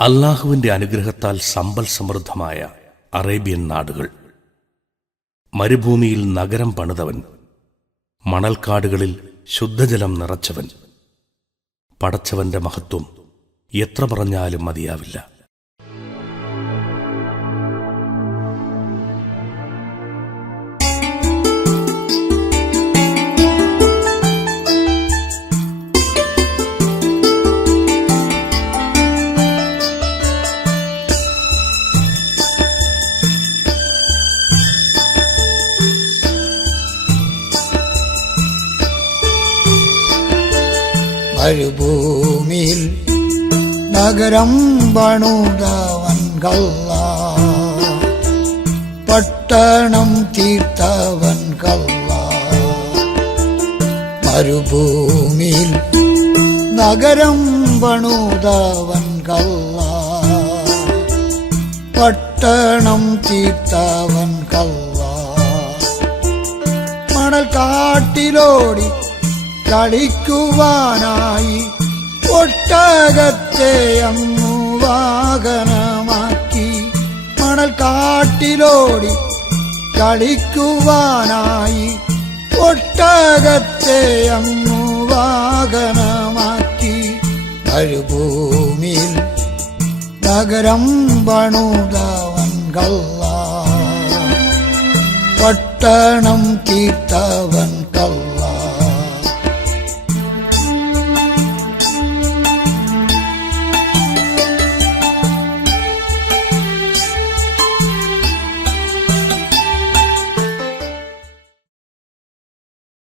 അല്ലാഹുവിന്റെ അനുഗ്രഹത്താൽ സമ്പൽ സമൃദ്ധമായ അറേബ്യൻ നാടുകൾ. മരുഭൂമിയിൽ നഗരം പണിതവൻ, മണൽക്കാടുകളിൽ ശുദ്ധജലം നിറച്ചവൻ. പടച്ചവന്റെ മഹത്വം എത്ര പറഞ്ഞാലും മതിയാവില്ല. മരുഭൂമിയിൽ നഗരം പണിതവൻ പട്ടണം തീർത്തവൻ മരുഭൂമിയിൽ നഗരം പണിതവൻ പട്ടണം തീർത്തവൻ മണൽ കാട്ടിലോടി കളിക്കുവാനായി ഒട്ടകത്തെ അങ്ങു വാഹനമാക്കി. മണൽ കാട്ടിലോടി കളിക്കുവാനായി ഒട്ടകത്തെ അങ്ങു വാഹനമാക്കി. മരുഭൂമിയിൽ നഗരം പണിതവൻ പട്ടണം തീർത്തവൻ